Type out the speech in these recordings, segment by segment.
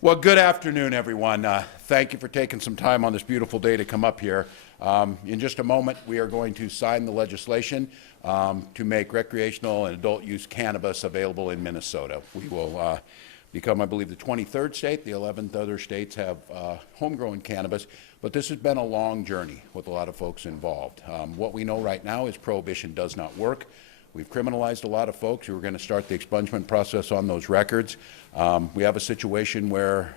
Well, good afternoon, everyone. Thank you for taking some time on this beautiful day to come up here. In just a moment, we are going to sign the legislation to make recreational and adult use cannabis available in Minnesota. We will become, I believe, the 23rd state. The 11th other states have homegrown cannabis, but this has been a long journey with a lot of folks involved. What we know right now is prohibition does not work. We've criminalized a lot of folks who are going to start the expungement process on those records. We have a situation where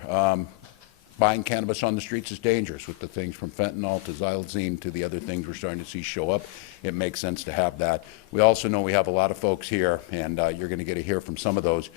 buying cannabis on the streets is dangerous with the things from fentanyl to xylazine to the other things we're starting to see show up. It makes sense to have that. We also know we have a lot of folks here, and you're going to get to hear from some of those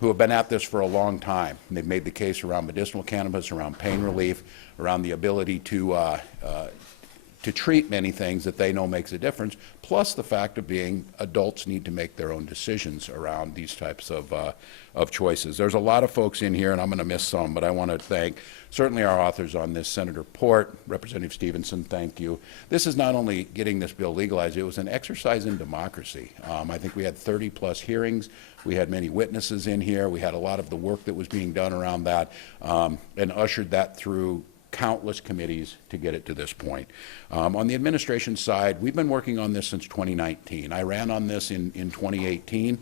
who have been at this for a long time. And they've made the case around medicinal cannabis, around pain relief, around the ability to treat many things that they know makes a difference, plus the fact of being adults need to make their own decisions around these types of choices. There's a lot of folks in here, and I'm going to miss some, but I want to thank certainly our authors on this, Senator Port, Representative Stevenson, thank you. This is not only getting this bill legalized, it was an exercise in democracy. I think we had 30-plus hearings. We had many witnesses in here. We had a lot of the work that was being done around that and ushered that through countless committees to get it to this point. On the administration side, we've been working on this since 2019. I ran on this in 2018.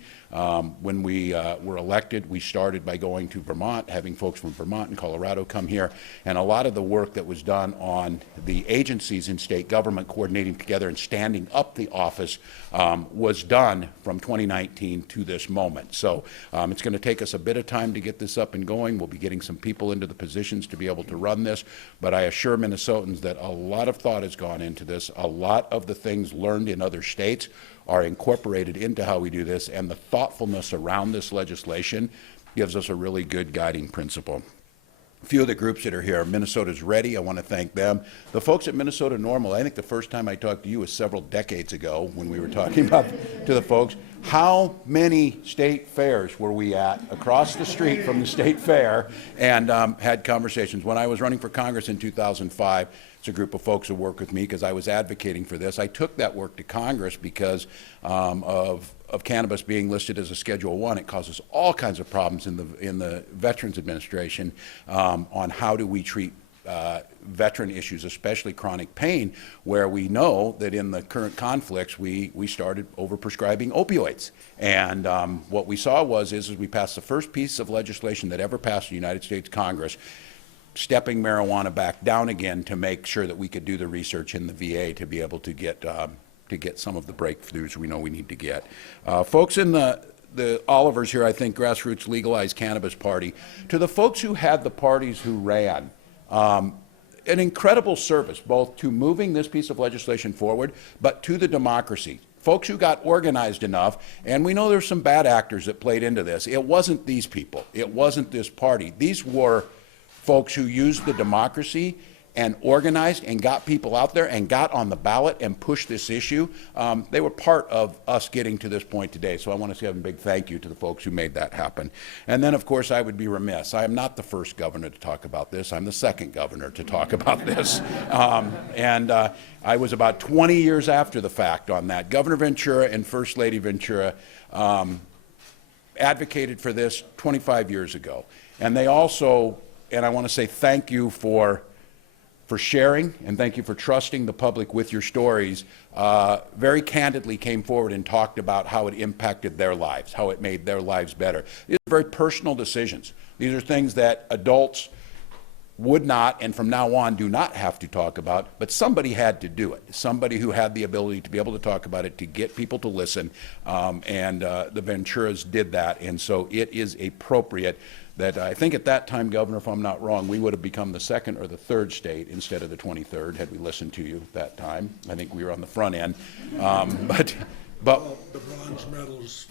When we were elected, we started by going to Vermont, having folks from Vermont and Colorado come here, and a lot of the work that was done on the agencies in state government coordinating together and standing up the office was done from 2019 to this moment. So it's going to take us a bit of time to get this up and going. We'll be getting some people into the positions to be able to run this, but I assure Minnesotans that a lot of thought has gone into this. A lot of the things learned in other states are incorporated into how we do this, and the thoughtfulness around this legislation gives us a really good guiding principle. A few of the groups that are here, Minnesota's Ready, I want to thank them. The folks at Minnesota Normal, I think the first time I talked to you was several decades ago when we were talking about to the folks. How many state fairs were we at across the street from the state fair and had conversations? When I was running for Congress in 2005, it's a group of folks who worked with me because I was advocating for this. I took that work to Congress because of cannabis being listed as a Schedule I. It causes all kinds of problems in the Veterans Administration on how do we treat veteran issues, especially chronic pain, where we know that in the current conflicts we started overprescribing opioids. And what we saw is we passed the first piece of legislation that ever passed the United States Congress, stepping marijuana back down again to make sure that we could do the research in the VA to be able to get some of the breakthroughs we know we need to get. Folks in the Olivers here, I think Grassroots Legalized Cannabis Party, to the folks who had the parties who ran, an incredible service both to moving this piece of legislation forward, but to the democracy. Folks who got organized enough, and we know there's some bad actors that played into this. It wasn't these people. It wasn't this party. These were folks who used the democracy and organized and got people out there and got on the ballot and pushed this issue. They were part of us getting to this point today. So I want to give a big thank you to the folks who made that happen. And then, of course, I would be remiss. I am not the first governor to talk about this. I'm the second governor to talk about this. I was about 20 years after the fact on that. Governor Ventura and First Lady Ventura advocated for this 25 years ago. And they also, and I want to say thank you for sharing, and thank you for trusting the public with your stories, very candidly came forward and talked about how it impacted their lives, how it made their lives better. These are very personal decisions. These are things that adults would not, and from now on do not have to talk about, but somebody had to do it. Somebody who had the ability to be able to talk about it, to get people to listen, and the Venturas did that, and so it is appropriate that I think at that time, Governor, if I'm not wrong, we would have become the second or the third state instead of the 23rd had we listened to you at that time. I think we were on the front end. But well, the bronze medals.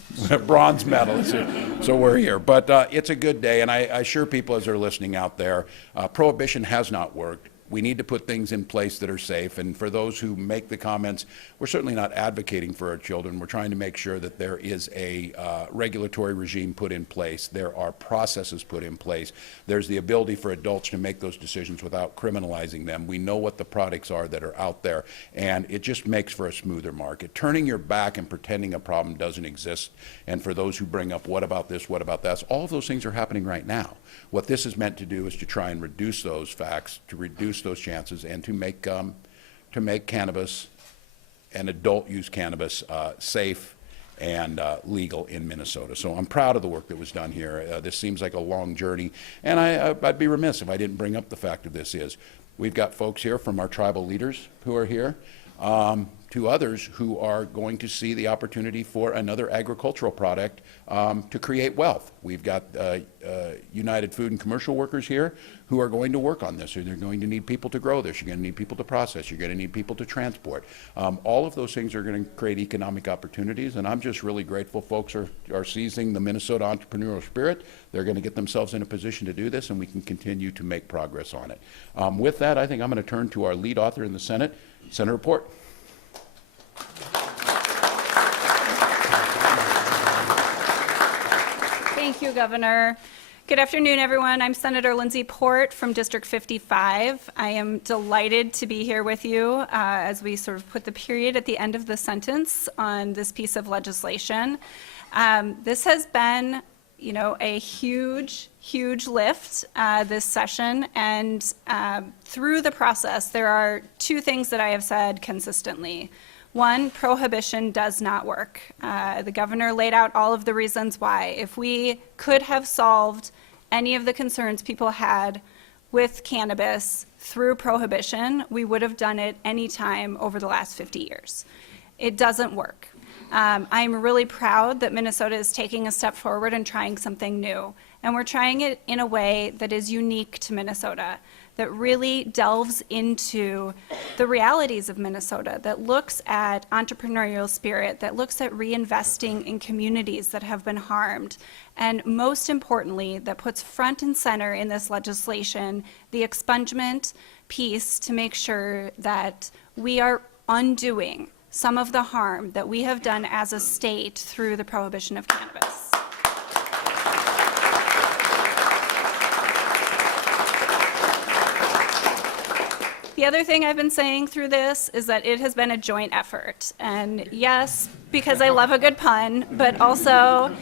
Bronze medals, so we're here. But it's a good day, and I assure people as they're listening out there, prohibition has not worked. We need to put things in place that are safe. And for those who make the comments, we're certainly not advocating for our children. We're trying to make sure that there is a regulatory regime put in place. There are processes put in place. There's the ability for adults to make those decisions without criminalizing them. We know what the products are that are out there, and it just makes for a smoother market. Turning your back and pretending a problem doesn't exist, and for those who bring up, what about this, what about that, all of those things are happening right now. What this is meant to do is to try and reduce those facts, to reduce those chances, and to make cannabis and adult use cannabis safe and legal in Minnesota. So I'm proud of the work that was done here. This seems like a long journey, and I'd be remiss if I didn't bring up the fact of this is we've got folks here from our tribal leaders who are here, to others who are going to see the opportunity for another agricultural product to create wealth. We've got United Food and Commercial Workers here who are going to work on this. They're going to need people to grow this. You're going to need people to process. You're going to need people to transport. All of those things are going to create economic opportunities, and I'm just really grateful folks are seizing the Minnesota entrepreneurial spirit. They're going to get themselves in a position to do this, and we can continue to make progress on it. With that, I think I'm going to turn to our lead author in the Senate, Senator Port. Thank you, Governor. Good afternoon, everyone. I'm Senator Lindsay Port from District 55. I am delighted to be here with you as we sort of put the period at the end of the sentence on this piece of legislation. This has been, a huge lift this session, and through the process, there are two things that I have said consistently. One, prohibition does not work. The governor laid out all of the reasons why. If we could have solved any of the concerns people had with cannabis through prohibition, we would have done it any time over the last 50 years. It doesn't work. I'm really proud that Minnesota is taking a step forward and trying something new. And we're trying it in a way that is unique to Minnesota, that really delves into the realities of Minnesota, that looks at entrepreneurial spirit, that looks at reinvesting in communities that have been harmed, and most importantly, that puts front and center in this legislation the expungement piece to make sure that we are undoing some of the harm that we have done as a state through the prohibition of cannabis. The other thing I've been saying through this is that it has been a joint effort. And yes, because I love a good pun, but also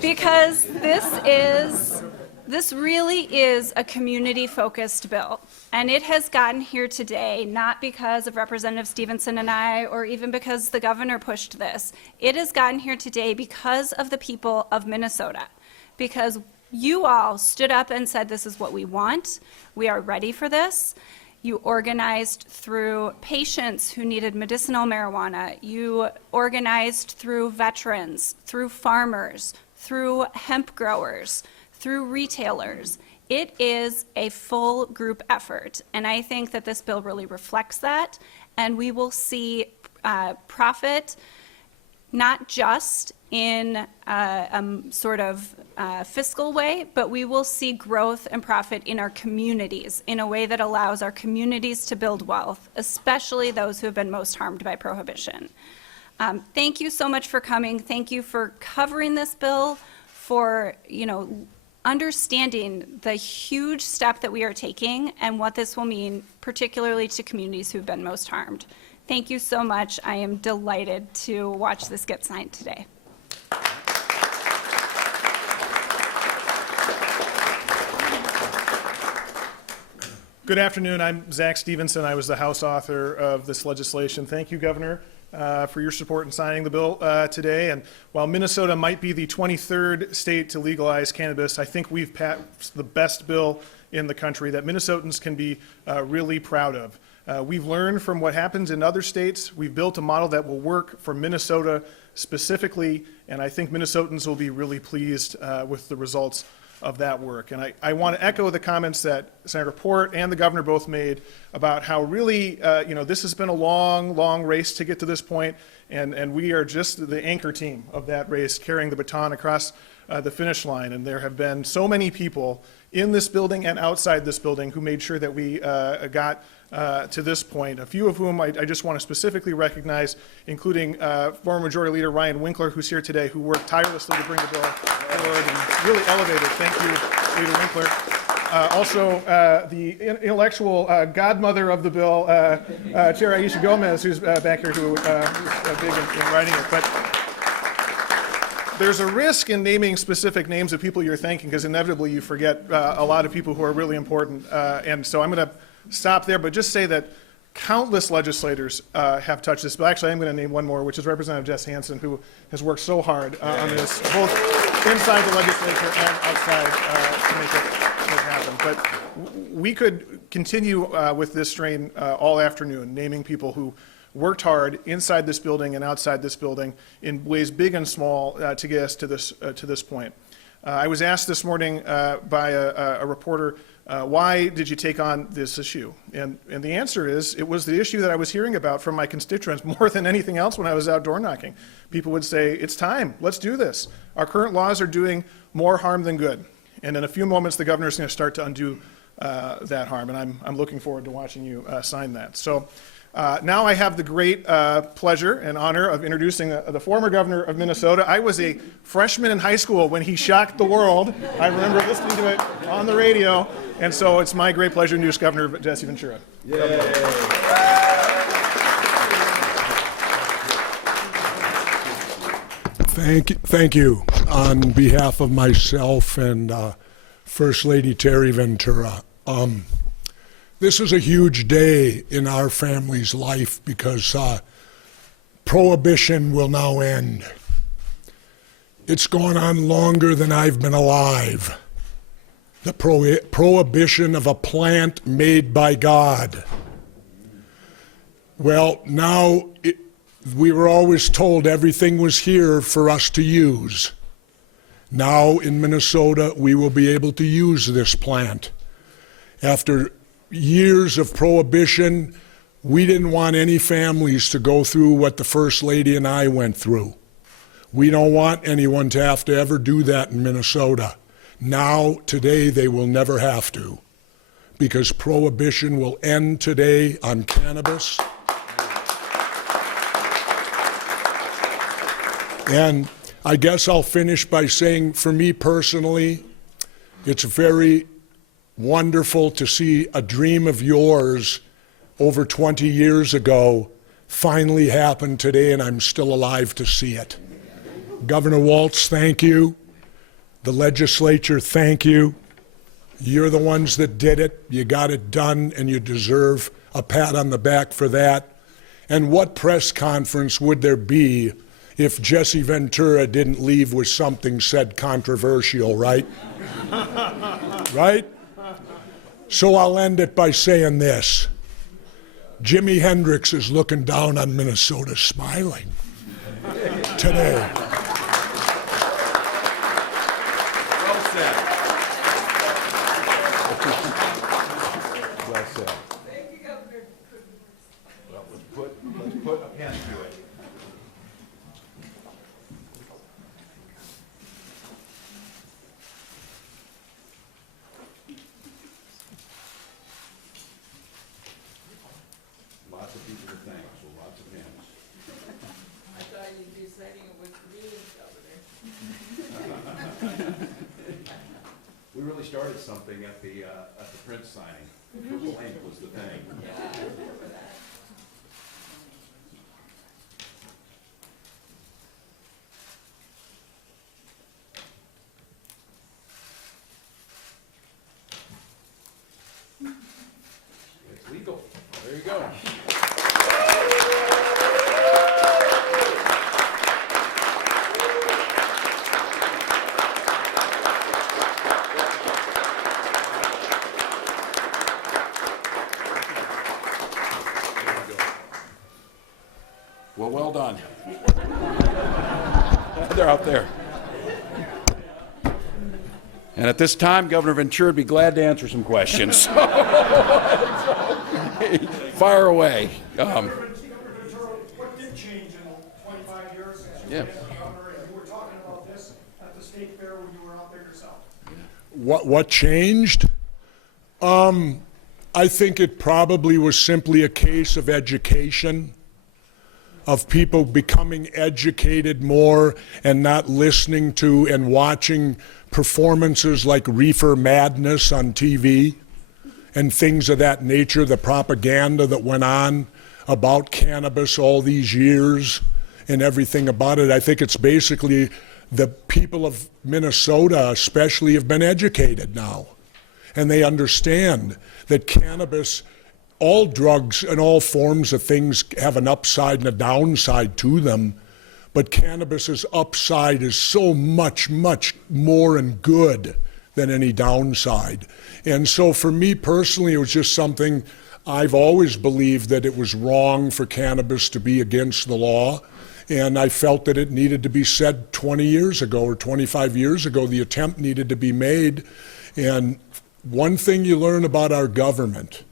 because this really is a community-focused bill. And it has gotten here today not because of Representative Stevenson and I, or even because the governor pushed this. It has gotten here today because of the people of Minnesota, because you all stood up and said, this is what we want. We are ready for this. You organized through patients who needed medicinal marijuana. You organized through veterans, through farmers, through hemp growers, through retailers. It is a full group effort, and I think that this bill really reflects that, and we will see profit not just in a sort of fiscal way, but we will see growth and profit in our communities in a way that allows our communities to build wealth, especially those who have been most harmed by prohibition. Thank you so much for coming. Thank you for covering this bill, for understanding the huge step that we are taking and what this will mean, particularly to communities who've been most harmed. Thank you so much. I am delighted to watch this get signed today. Good afternoon. I'm Zach Stevenson. I was the House author of this legislation. Thank you, Governor, for your support in signing the bill today. And while Minnesota might be the 23rd state to legalize cannabis, I think we've passed the best bill in the country that Minnesotans can be really proud of. We've learned from what happens in other states. We've built a model that will work for Minnesota specifically, and I think Minnesotans will be really pleased with the results of that work. And I want to echo the comments that Senator Port and the governor both made about how really, this has been a long race to get to this point, and we are just the anchor team of that race, carrying the baton across the finish line. And there have been so many people in this building and outside this building who made sure that we got to this point, a few of whom I just want to specifically recognize, including former Majority Leader Ryan Winkler, who's here today, who worked tirelessly to bring the bill forward and really elevated. Thank you, Leader Winkler. Also, the intellectual godmother of the bill, Chair Aisha Gomez, who's back here, who's big in writing it. But there's a risk in naming specific names of people you're thanking, because inevitably you forget a lot of people who are really important. And so I'm going to stop there, but just say that countless legislators have touched this bill. Actually, I'm going to name one more, which is Representative Jess Hansen, who has worked so hard on this, both inside the legislature and outside, to make it happen. But we could continue with this strain all afternoon, naming people who worked hard inside this building and outside this building in ways big and small to get us to this point. I was asked this morning by a reporter, why did you take on this issue? And the answer is, it was the issue that I was hearing about from my constituents more than anything else when I was out door knocking. People would say, it's time, let's do this. Our current laws are doing more harm than good. And in a few moments, the governor's going to start to undo that harm, and I'm looking forward to watching you sign that. So now I have the great pleasure and honor of introducing the former governor of Minnesota. I was a freshman in high school when he shocked the world. I remember listening to it on the radio, and so it's my great pleasure to introduce Governor Jesse Ventura. Thank you. On behalf of myself and First Lady Terry Ventura, this is a huge day in our family's life because prohibition will now end. It's gone on longer than I've been alive. The prohibition of a plant made by God. Well, now we were always told everything was here for us to use. Now in Minnesota, we will be able to use this plant. After years of prohibition, we didn't want any families to go through what the First Lady and I went through. We don't want anyone to have to ever do that in Minnesota. Now, today, they will never have to, because prohibition will end today on cannabis. And I guess I'll finish by saying, for me personally, it's very wonderful to see a dream of yours over 20 years ago finally happen today, and I'm still alive to see it. Governor Walz, thank you. The legislature, thank you. You're the ones that did it. You got it done, and you deserve a pat on the back for that. And what press conference would there be if Jesse Ventura didn't leave with something said controversial, right? Right? So I'll end it by saying this. Jimi Hendrix is looking down on Minnesota smiling today. Well said. Well said. Thank you, Governor. Well, let's put a pen to it. Lots of people to thank, so lots of pens. I thought you'd be signing it with me, Governor. We really started something at the Prince signing. The blank was the thing. Yeah, I remember that. It's legal. There you go. Well done. They're out there. And at this time, Governor Ventura would be glad to answer some questions. Fire away. Governor Ventura, what did change in 25 years since you Yeah. became governor? And you were talking about this at the state fair when you were out there yourself? What changed? I think it probably was simply a case of education, of people becoming educated more and not listening to and watching performances like Reefer Madness on TV and things of that nature, the propaganda that went on about cannabis all these years and everything about it. I think it's basically the people of Minnesota especially have been educated now. And they understand that cannabis, all drugs and all forms of things have an upside and a downside to them. But cannabis's upside is so much, much more and good than any downside. And so for me personally, it was just something I've always believed that it was wrong for cannabis to be against the law. And I felt that it needed to be said 20 years ago or 25 years ago. The attempt needed to be made. And one thing you learn about our government,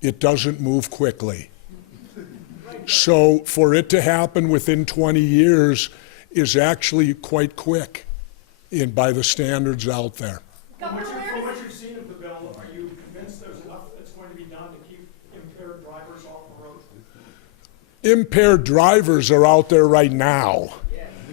it doesn't move quickly. So for it to happen within 20 years is actually quite quick by the standards out there. From what you've seen of the bill, are you convinced there's enough that's going to be done to keep impaired drivers off the road? Impaired drivers are out there right now.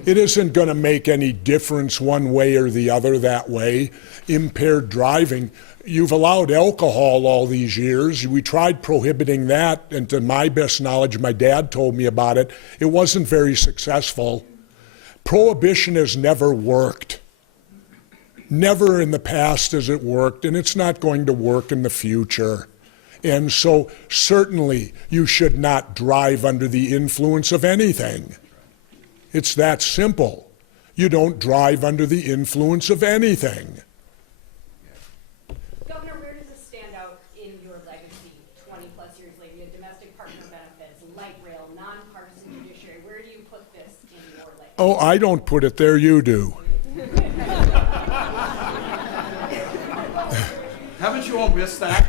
It isn't going to make any difference one way or the other that way. Impaired driving, you've allowed alcohol all these years. We tried prohibiting that, and to my best knowledge, my dad told me about it, it wasn't very successful. Prohibition has never worked. Never in the past has it worked, and it's not going to work in the future. And so certainly you should not drive under the influence of anything. It's that simple. You don't drive under the influence of anything. Governor, where does this stand out in your legacy 20 plus years later? You had domestic partner benefits, light rail, nonpartisan judiciary. Where do you put this in your legacy? Oh, I don't put it there, you do. Haven't you all missed that?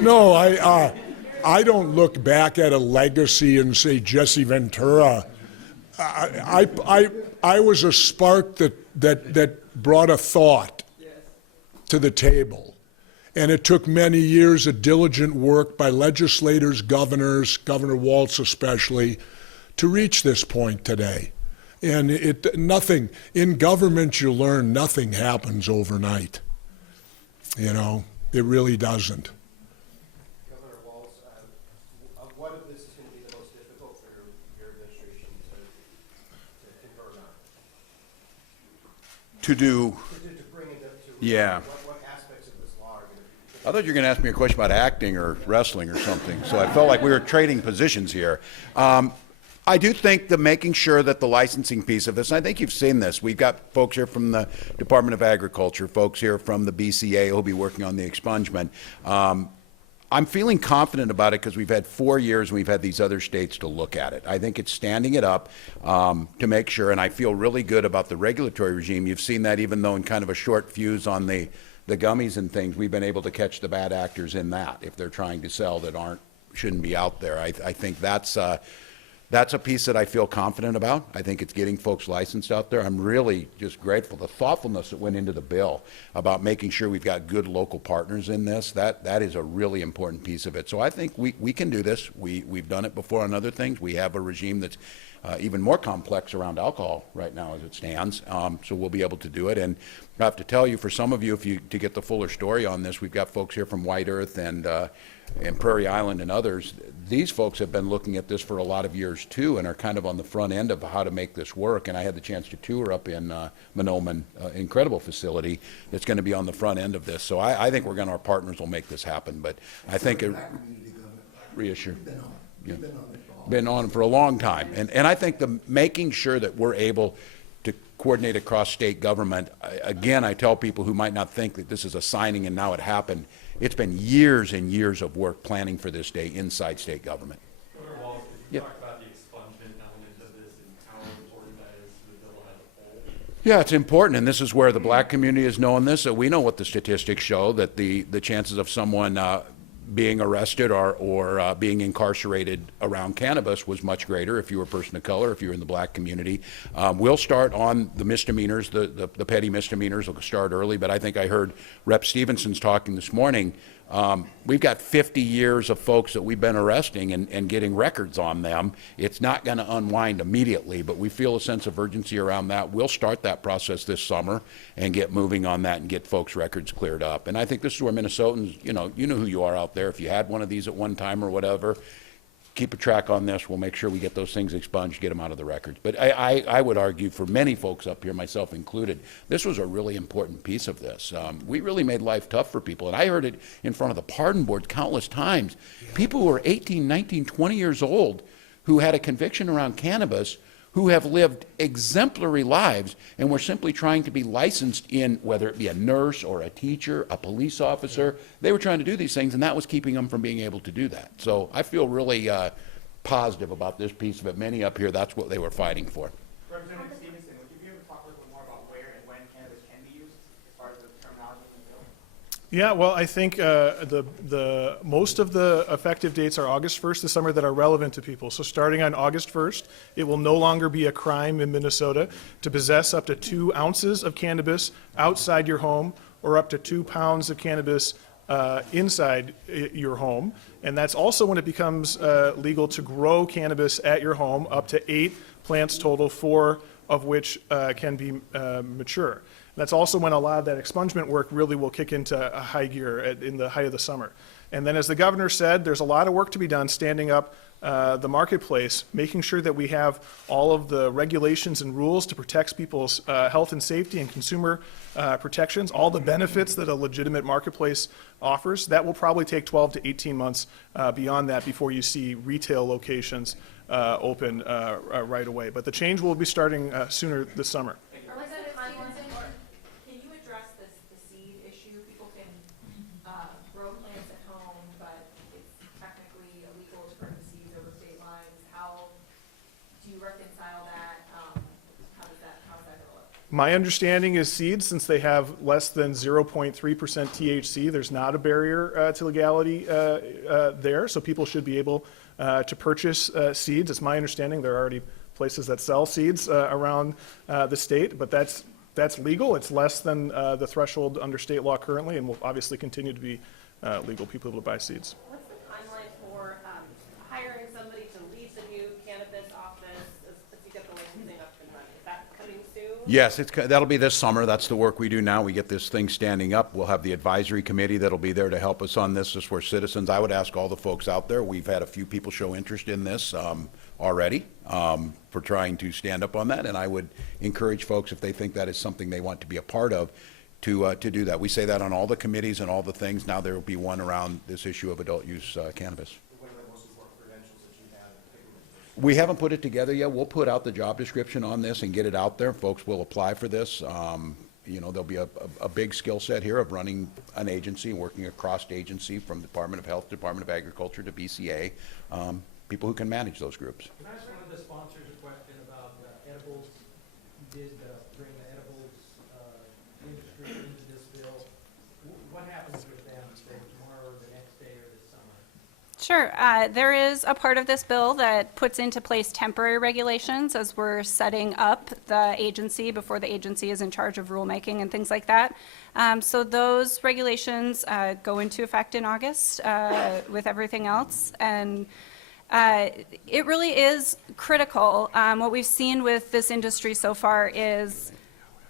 No, I don't look back at a legacy and say Jesse Ventura. I was a spark that brought a thought to the table. And it took many years of diligent work by legislators, governors, Governor Walz especially, to reach this point today. And nothing, in government you learn nothing happens overnight. You know, it really doesn't. Governor Walz, what of this is going to be the most difficult for your administration to convert on? To do, To bring into yeah. What aspects of this law are going to be? I thought you were going to ask me a question about acting or wrestling or something, so I felt like we were trading positions here. I do think that making sure that the licensing piece of this, and I think you've seen this, we've got folks here from the Department of Agriculture, folks here from the BCA who'll be working on the expungement. I'm feeling confident about it because we've had 4 years and we've had these other states to look at it. I think it's standing it up to make sure, and I feel really good about the regulatory regime. You've seen that even though in kind of a short fuse on the gummies and things, we've been able to catch the bad actors in that if they're trying to sell that shouldn't be out there. I think that's a piece that I feel confident about. I think it's getting folks licensed out there. I'm really just grateful. The thoughtfulness that went into the bill about making sure we've got good local partners in this, that is a really important piece of it. So I think we can do this. We've done it before on other things. We have a regime that's even more complex around alcohol right now as it stands. So we'll be able to do it. And I have to tell you, for some of you, to get the fuller story on this, we've got folks here from White Earth and Prairie Island and others. These folks have been looking at this for a lot of years too and are kind of on the front end of how to make this work. And I had the chance to tour up in Monoman, incredible facility that's going to be on the front end of this. So I think our partners will make this happen. But I think it reassure. Been on for a long time. And I think making sure that we're able to coordinate across state government, again, I tell people who might not think that this is a signing and now it happened, it's been years and years of work planning for this day inside state government. Governor Walz, could you talk about the expungement element of this and how important that is to the bill as a whole? Yeah, it's important, and this is where the black community is knowing this. So we know what the statistics show, that the chances of someone being arrested or being incarcerated around cannabis was much greater if you were a person of color, if you were in the black community. We'll start on the misdemeanors, the petty misdemeanors will start early, but I think I heard Rep. Stevenson's talking this morning. We've got 50 years of folks that we've been arresting and getting records on them. It's not going to unwind immediately, but we feel a sense of urgency around that. We'll start that process this summer and get moving on that and get folks' records cleared up. And I think this is where Minnesotans, you know who you are out there. If you had one of these at one time or whatever, keep a track on this. We'll make sure we get those things expunged, get them out of the records. But I would argue for many folks up here, myself included, this was a really important piece of this. We really made life tough for people. And I heard it in front of the pardon board countless times. People who were 18, 19, 20 years old who had a conviction around cannabis who have lived exemplary lives and were simply trying to be licensed in, whether it be a nurse or a teacher, a police officer. They were trying to do these things, and that was keeping them from being able to do that. So I feel really positive about this piece of it. Many up here, that's what they were fighting for. Representative Stevenson, would you be able to talk a little bit more about where and when cannabis can be used as far as the terminology in the bill? Yeah, well, I think most of the effective dates are August 1st this summer that are relevant to people. So starting on August 1st, it will no longer be a crime in Minnesota to possess up to 2 ounces of cannabis outside your home or up to 2 pounds of cannabis inside your home. And that's also when it becomes legal to grow cannabis at your home, up to 8 plants total, 4 of which can be mature. That's also when a lot of that expungement work really will kick into a high gear in the height of the summer. And then, as the governor said, there's a lot of work to be done standing up the marketplace, making sure that we have all of the regulations and rules to protect people's health and safety and consumer protections, all the benefits that a legitimate marketplace offers. That will probably take 12 to 18 months beyond that before you see retail locations open right away. But the change will be starting sooner this summer. Can you address the seed issue? People can grow plants at home, but it's technically illegal to bring the seeds over state lines. How do you reconcile that? How's that look? My understanding is seeds, since they have less than 0.3% THC, there's not a barrier to legality there, so people should be able to purchase seeds. It's my understanding there are already places that sell seeds around the state, but that's legal. It's less than the threshold under state law currently, and will obviously continue to be legal people to buy seeds. What's the timeline for hiring somebody to lead the new cannabis office as you get the licensing up and running? Is that coming soon? Yes, that'll be this summer. That's the work we do now. We get this thing standing up. We'll have the advisory committee that'll be there to help us on this. This is where citizens, I would ask all the folks out there, we've had a few people show interest in this already for trying to stand up on that, and I would encourage folks, if they think that is something they want to be a part of, to do that. We say that on all the committees and all the things. Now there will be one around this issue of adult use cannabis. What are the most important credentials that you have? We haven't put it together yet. We'll put out the job description on this and get it out there. Folks will apply for this. You know, there'll be a big skill set here of running an agency, working across agency from Department of Health, Department of Agriculture to BCA, people who can manage those groups. Can I ask one of the sponsors a question about edibles? You did bring the edibles industry into this bill. What happens with them, say, tomorrow, or the next day, or this summer? Sure. There is a part of this bill that puts into place temporary regulations as we're setting up the agency before the agency is in charge of rulemaking and things like that. So those regulations go into effect in August with everything else. And it really is critical. What we've seen with this industry so far is,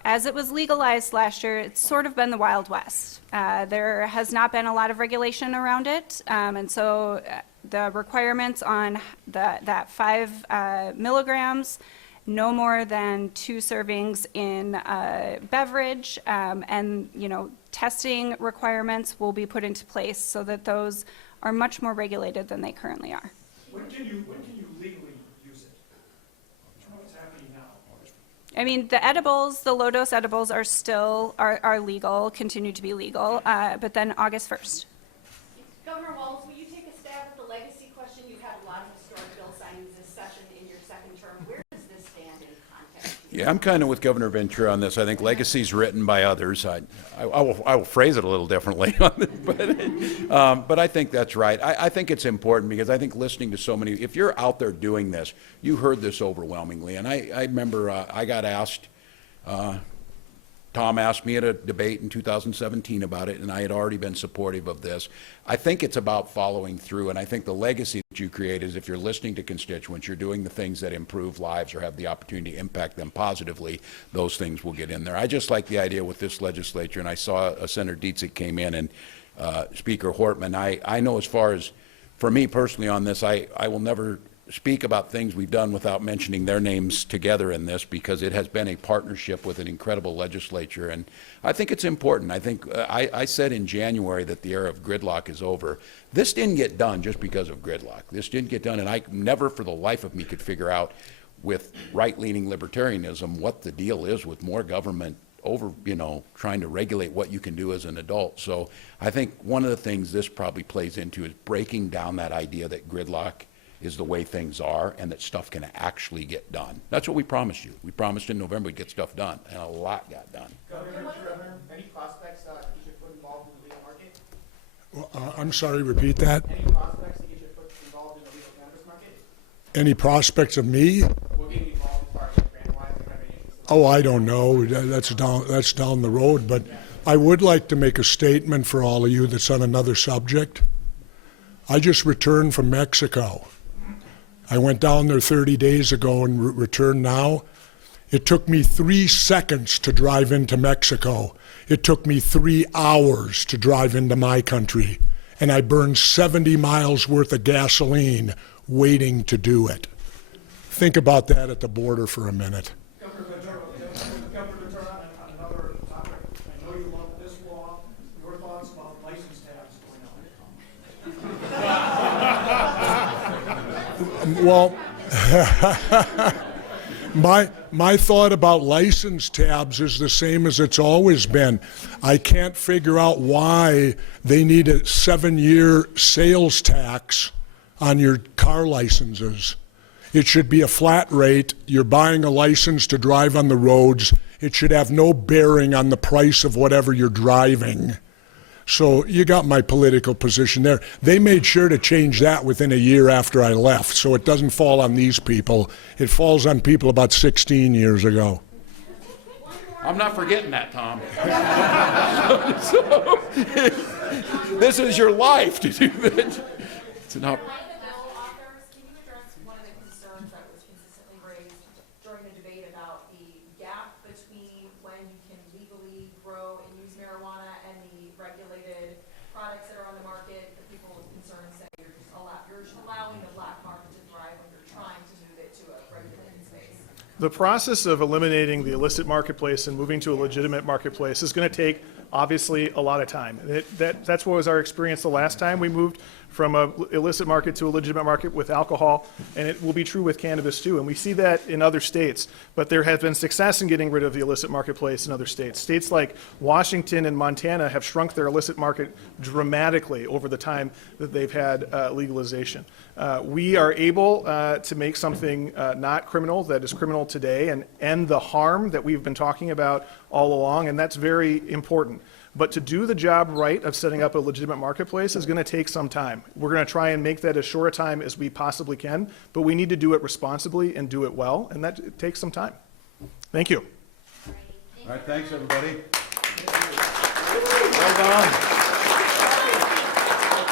as it was legalized last year, it's sort of been the Wild West. There has not been a lot of regulation around it, and so the requirements on that 5 milligrams, no more than 2 servings in a beverage, and testing requirements will be put into place so that those are much more regulated than they currently are. When can you legally use it? What's happening now? I mean, the edibles, the low-dose edibles are still, are legal, continue to be legal, but then August 1st. Governor Walz, will you take a stab at the legacy question? You've had a lot of historic bill signings this session in your second term. Where does this stand in context? Yeah, I'm kind of with Governor Ventura on this. I think legacy's written by others. I will phrase it a little differently, but I think that's right. I think it's important because I think listening to so many, if you're out there doing this, you heard this overwhelmingly. And I remember I got asked, Tom asked me at a debate in 2017 about it, and I had already been supportive of this. I think it's about following through, and I think the legacy that you create is if you're listening to constituents, you're doing the things that improve lives or have the opportunity to impact them positively, those things will get in there. I just like the idea with this legislature, and I saw Senator Dietzick came in and Speaker Hortman. I know as far as, for me personally on this, I will never speak about things we've done without mentioning their names together in this because it has been a partnership with an incredible legislature, and I think it's important. I think I said in January that the era of gridlock is over. This didn't get done just because of gridlock. This didn't get done, and I never for the life of me could figure out with right-leaning libertarianism what the deal is with more government over, trying to regulate what you can do as an adult. So I think one of the things this probably plays into is breaking down that idea that gridlock is the way things are and that stuff can actually get done. That's what we promised you. We promised in November we'd get stuff done, and a lot got done. Governor, any prospects that you should put involved in the legal market? I'm sorry, repeat that. Any prospects that you should put involved in the legal cannabis market? Any prospects of me? We'll get you involved as far as brand-wise and have any interest in Oh, I don't know. That's down the road. But I would like to make a statement for all of you that's on another subject. I just returned from Mexico. I went down there 30 days ago and returned now. It took me 3 seconds to drive into Mexico. It took me 3 hours to drive into my country. And I burned 70 miles worth of gasoline waiting to do it. Think about that at the border for a minute. Governor Ventura, on another topic, I know you love this law. Your thoughts about license tabs going on? Well, my thought about license tabs is the same as it's always been. I can't figure out why they need a 7-year sales tax on your car licenses. It should be a flat rate. You're buying a license to drive on the roads. It should have no bearing on the price of whatever you're driving. So you got my political position there. They made sure to change that within a year after I left, so it doesn't fall on these people. It falls on people about 16 years ago. I'm not forgetting that, Tom. This is your life to do that. It's an Remind the bill authors, can you address one of the concerns that was consistently raised during the debate about the gap between when you can legally grow and use marijuana and the regulated products that are on the market? The people with concerns say you're just allowing the black market to thrive when you're trying to move it to a regulated space. The process of eliminating the illicit marketplace and moving to a legitimate marketplace is going to take, obviously, a lot of time. That's what was our experience the last time we moved from a illicit market to a legitimate market with alcohol, and it will be true with cannabis too. And we see that in other states, but there has been success in getting rid of the illicit marketplace in other states. States like Washington and Montana have shrunk their illicit market dramatically over the time that they've had legalization. We are able to make something not criminal that is criminal today and end the harm that we've been talking about all along, and that's very important. But to do the job right of setting up a legitimate marketplace is going to take some time. We're going to try and make that as short a time as we possibly can, but we need to do it responsibly and do it well, and that takes some time. Thank you. All right, thanks, everybody. Well done.